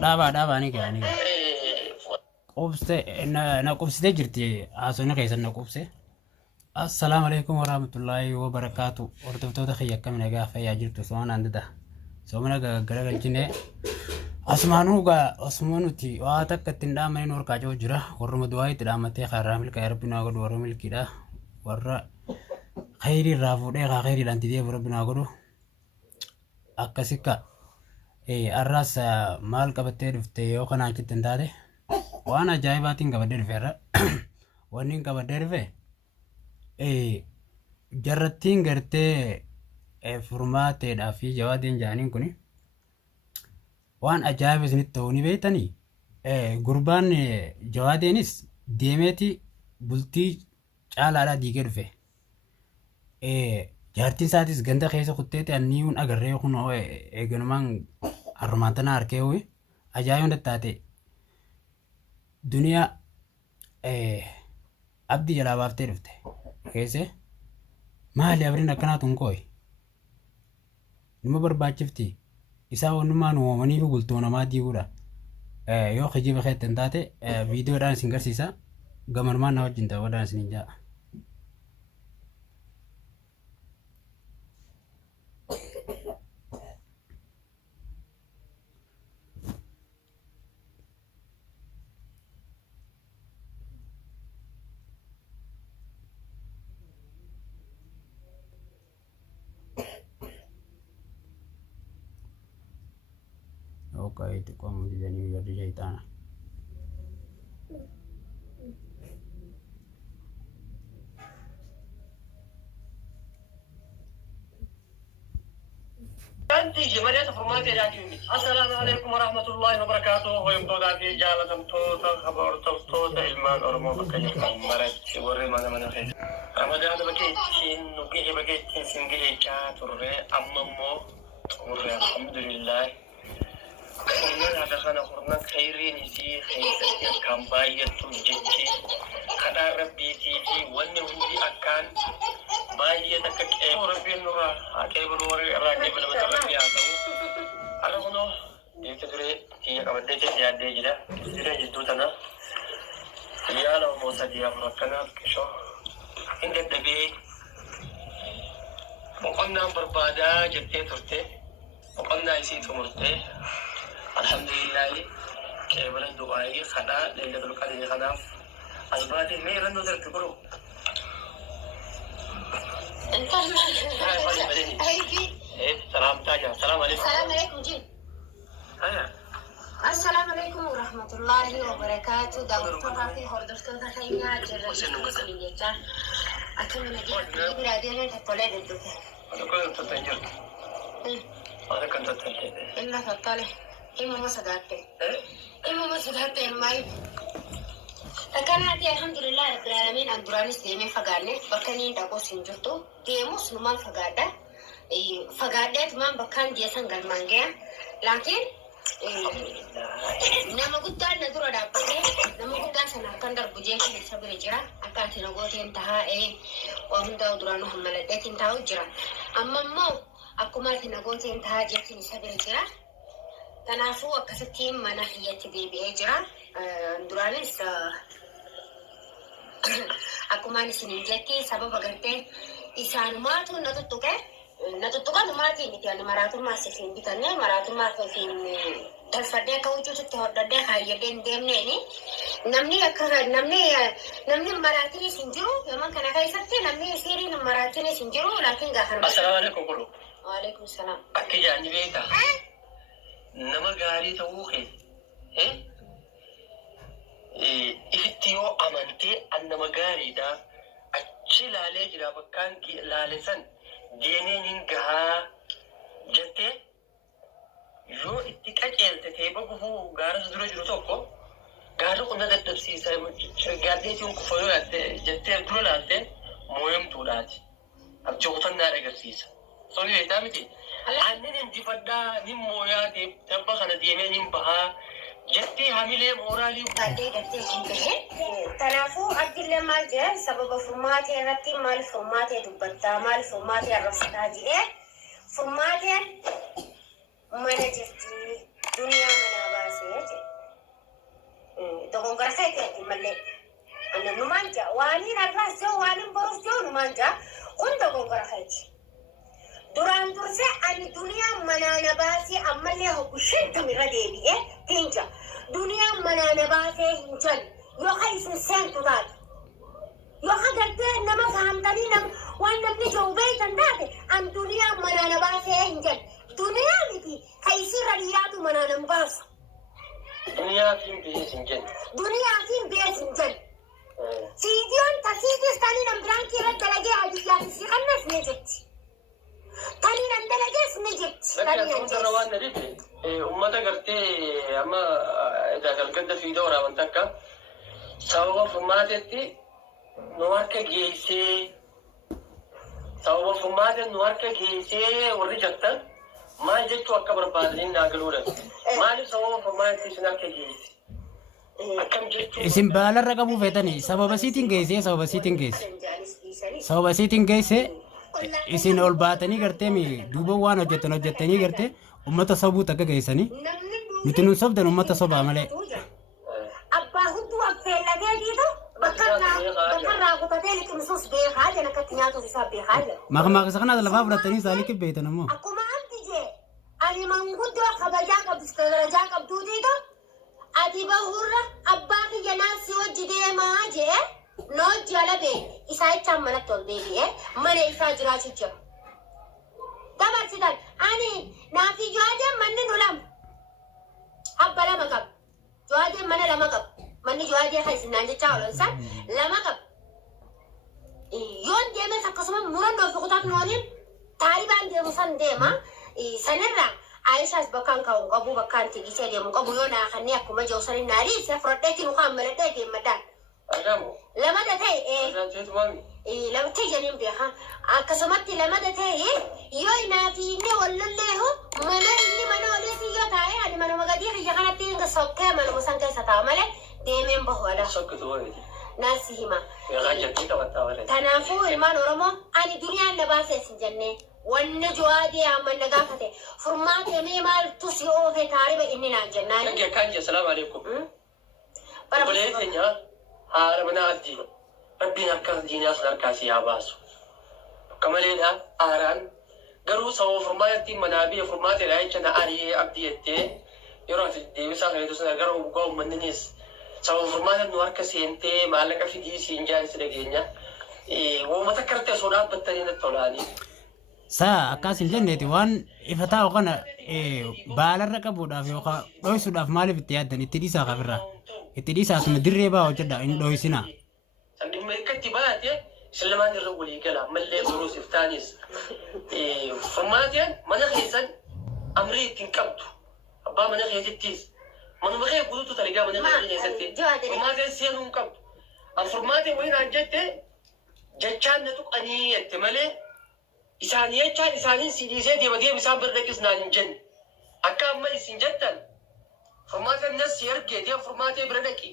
Dhaba ni kaya ni. Qubste na qubsite jirti haasofni keessan na qubse. Assalaamu alaykum warahmatullaahi wabarakaatu. Hordoftoota kiyya akkam nagaa fayyaa jirtu soona andita. Soomana garagalchine asmaanuti waa takka ittiin dhaamanii warqaa jiru jira. Warra du'aa itti dhaamatee karaa milkaa Rabbi naa godhu warra milkiidha. Warra khayrii irraa fuudhee khayriidhaan tidee Rabbi naa godhu. Akkasikka arras maal qabattee dhufte yoo kanaa achitti hin taate waan ajaa'ibaatiin qabadee dhufeerra. Wanni hin qabadee dhufe jarrattiin gartee furmaateedhaa fi jawaadiin jaaniin kuni waan ajaa'iba isinitti ta'uu ni beektanii. Gurbaan jawaadeenis deemeeti bultii caalaadhaa diigee dhufe. Jaartiin isaatis ganda keessa kutteeti anniiwwan agarree kun eeganumaan harmaan tanaa harkee ho'i ajaa'iba taate duniyaa abdii jalaa baaftee dhufte keesse maali abriin akkanaatu hin qooyi nima barbaachifti isaa wannummaan uumamanii fi bultoo namaa diiguudha. Yoo kijiba keetti hin taate viidiyoodhaan isin garsiisa gamanumaan na wajjin ta'uudhaan isin hin jaa'a. Oke, itu kamu jadi jahitan. Assalamualaikum warahmatullahi wabarakatuh. Hoyong fi jalatam tota khabar tota ilman ormo bakajir marat siwore mana mana khay. Ramadan baketin nuki baketin singile cha turre ammammo turre alhamdulillah. Kurnan ada kana kurnan khairin isi khairin kambayat tujji kada rabbi fi wanne hundi akan bayya takak rabbi nura akay burwari rajib rabbi ataw ala kono dikere tiya kabade ya dejira dira jiddu tana ya la mo sadiya rakana kisho inde tabi muqanna barbada jette turte muqanna isi tumurte alhamdulillah kebalan du'ai khada lailatul qadr khada asbati meeran nuzar kubru salam taja salam alaikum السلام عليكم جين السلام عليكم ورحمة الله وبركاته. دعوتنا في هردفتنا خينا جرّا أكمل جين بلادنا تطلع الدكتور. أنا كنت تنجر. إلا تطلع إما ما صدقت. إما ما صدقت الماي. لكن هذه الحمد لله رب العالمين أن دراني سلمي فقالني بكني دعوة سنجتو ديموس نمان فقادا فقادات ما بكان جيسان قلمانجا لكن nama guddaan na dura dhaabbatee nama guddaan sana akkan darbu jeetiin isa bira jira akka ati nagootiin tahaa waa hundaa duraan hammaladheetiin taa'u jira amma immoo akkuma ati nagootiin tahaa jeetiin isa bira jira kanaafuu akkasittiin mana hiyyatti deebi'ee jira duraanis akkuma isiniin jetti sababa gartee isaanumaatu na tuttuqe Natutukan mati ni tiada marathon masih sini tanya marathon masih sini tersadar kau cuci tersadar kaya dem ni namni marathon ni sinjuru memang kena kaya sakti namni siri marathon ni sinjuru lakin gak harus. Assalamualaikum guru. Waalaikumsalam. Aki janji beta. Nama gari tahu ke? Iftiyo amante an nama gari dah aci lale jira bakkan lalesan. Deeneen gahaa jettee yoo itti qaceelte ta'e bagufu gaara dura jiru tokko gaara qonna dadhabsiisa gaazexeetiin kufayoo jettee dura laalte mooyamtuudhaati. Abjuu kutannaa agarsiisa. Sonni beektaa miti. Aannan injifadhaa ni mooyaa tabba kana deemee ni bahaa jettee hamilee mooraalii. Baadhee gartee jibbee. Kanaafuu addillee maal jedhe sababa furmaatee irratti maal furmaatee dubbattaa maal furmaatee arrabsitaa jedhee furmaatee ani duniyaa manana baasee ammallee hobushin kamira deebi'ee hinja duniyaa manana baasee hinjan yoo isin seentu taate yoo gartee nama fahamtanii waan namni joobee kan taate an duniyaa manana baasee hinjan duniyaa miti kaisira dhiyaatu manana baasu duniyaa fi bees hinjan Sidion tasiidis tani nam branki radalage adiyyaati si qannas ne jetti tani nam dalagees ne jetti lakka rawaan nadiif ummata gartee amma galgadda fiidoo raawwan takka sababa furmaatetti nu harka geessee sababa furmaate nu harka geessee warri jettan maal jechuu akka barbaadaniin naa galuudha maaliif sababa furmaatetti isin harka geesse isin baalarra qabu feetanii sababa siitiin geesse isin ol baatanii gartee mi duuba waan hojjettanii gartee ummata sobuu takka geessanii nuti nun sobdan ummata sobaa malee abbaa hunduu affeellagee diitu bakkarraa kutatee liqimsuus beekaa jala katti nyaatuuf isaa beekaa jala maqmaaqisa kanaas lafaa fudhatanii isaa liqi beeytan ammoo akkuma anti jee ani manguddoo kabajaa qabdu darajaa qabduu diitu ati bahurra abbaa kiyya naasii hojii deemaa jee noo jalabe isaa ichaan manatti ol deebi'ee mana isaa jiraachuu jira. Dabarsitan ani naafi jo'aadeen manni nu lama abba lama qaba jo'aadeen mana lama qaba manni jo'aadee kan isin naan jechaa oolonsan lama qaba. Yoon deemes akkasuma murannoo fi kutaaf nooniin taaribaan deemu san deema sanirraa Aisha's bakkaan ka'uun qabu bakkaan tigisee deemu qabu yoo naa kanneen akkuma jawsanii naarii isa fudhadheetti mukaan maladhee deemadhaan. Lama da ta'e lama ta'e janiin beekaa akkasumatti lama da ta'e yoo naafi inni wallolleehu mana oliitii yoo taa'e ani manuma gadii kiyya kanatti hinga sokkee manuma san keessa ta'a malee deemeen bahu ala. Naasi hima. Kanaafuu ilmaan Oromoo ani duniyaan na baasee sin jennee. Wanne jo'aadee amma nagaafate furmaate mee maaltu si oofe taariba inni naan jennaan. Kan kanje salaamu alaikum. Balee keenya haara mana addi rabbiin akka diinaa sadarkaa si haa baasu. Kamaleedha haaraan garuu sababa furmaatatti manaa biyya furmaateedha jecha na ari'ee abdii jettee yeroo ati deebisaa kan eegusan gara ugaa uummanninis sababa furmaatatti nu harka seentee maallaqa fidii siin jaalisi dhageenya. Uummata kartee osoo dhaabbattanii natti tolaanii. Saa akkas hin jenneeti waan ifa taa'u kana baalarra qabuudhaaf yookaan dho'isuudhaaf maaliif itti yaaddan itti dhiisaa qabirraa itti dhiisaa asuma dirree baa hojjedha hin dho'isinaa. Dhimma ikkatti baate islamaan irra walii gala mallee boruus iftaanis furmaateen mana keessan amrii ittiin qabdu abbaa mana keessattis manuma kee guutuu taligaa mana keessatti furmaateen seenuu hin qabdu. Furmaateen waliin aan jette jechaan na tuqanii jette malee. Isaanii jechaan isaanii si dhiisee deematee bisaan bira dhaqis naan hin jenne. Akka amma isin jettan furmaatee nassi ergee deem furmaatee bira dhaqi.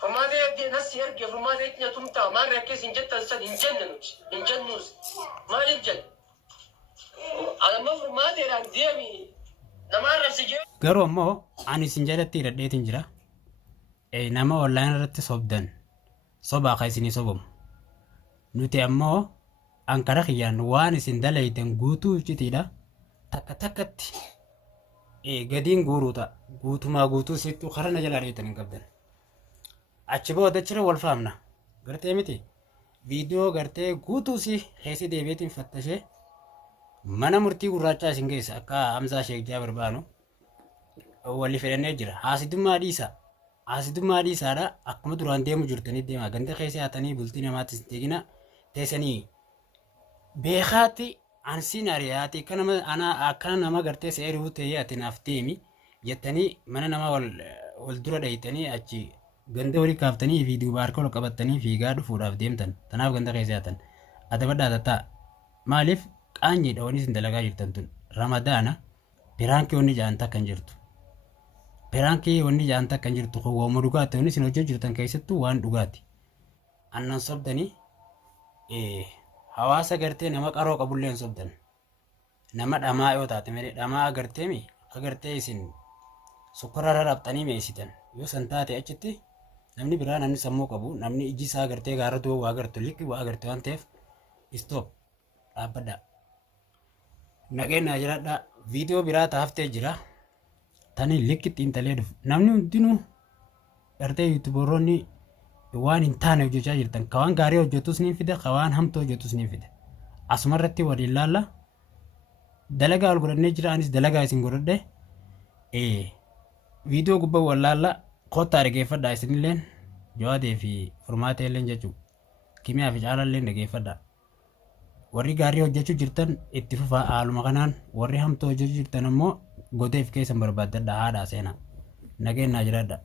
Furmaatee nassi ergee furmaatee itti nyatumtaa maal rakkee isin jettan san hin jenne nuti hin jennuus maaliif jenne. Amma furmaateedhaan deemi namaan rabsi jee. Garuu ammoo ani isin jalatti hidhadheetiin jira. Nama online irratti sobdan sobaa kan isinii sobamu. Nuti ammoo ankara kiyyaan waan isin dalaytan guutuu icitiidha takka takkatti gadiin guuruuta guutumaa guutuu sittuu karana jalaa dheetan hin qabdan achi booda jira wal faamna gartee miti viidiyoo gartee guutuu si keessi deebiitiin fattashee mana murtii gurraachaa isin geessa akka Hamzaa Sheek Jaabir baanu walli fedhannee jira haasidummaa dhiisaadha akkuma duraan deemu jirtanii deemaa ganda keessi haatanii bultii namaatti hin teegina teessanii beekaati ansiin ariyaati akkana nama gartee seeruu ta'ee ati naaf deemi jettanii mana nama wal dura dhayitanii achi ganda walii kaaftanii fi duuba harka wal qabattanii fiigaa dhufuudhaaf deemtan tanaaf ganda keessa yaatan adabadhaa tataa maaliif qaanyiidha waan isin dalagaa jirtan tun ramadaana piraankii wanni jaanta kan jirtu piraankii wanni jaanta kan jirtu waama dhugaatti wanni isin hojjechaa jirtan keessattuu waan dhugaati annan sobdanii hawaasa gartee nama qaroo qabulleen sobdan nama dhamaa yoo taate malee dhamaa agartee mi agartee isin sukkaara rabxanii meessitan yoo san taate achitti namni biraa namni sammuu qabu namni iji isaa agartee gaaratu waa agartu likki waa agartee waan ta'eef stop dhaabbadha Nageenyaa jiraadha. Viidiyoo biraa taaftee jira. Tani likki xiinxalee dhufu. Namni hundinuu dhartee yuutuubaroonni waan hin taane hojjechaa jirtan. Ka waan gaarii hojjetus ni fida, ka waan hamtuu hojjetus ni fida. Asumarratti waliin laalla. Dalagaa ol godhannee jira. Anis dalagaa isin godhadhe. Viidiyoo gubbaa wal laalla. Kottaa dhageeffadhaa isinilleen. Jawaadee fi furmaatee illee jechuudha. Kimiyaa fi caalallee dhageeffadhaa. Warri gaarii hojjechuu jirtan itti fufaa haaluma kanaan, warri hamtuu hojjechuu jirtan ammoo goteef keessan barbaaddadha haadhaa seenaa. Nageenyaa jiraadha.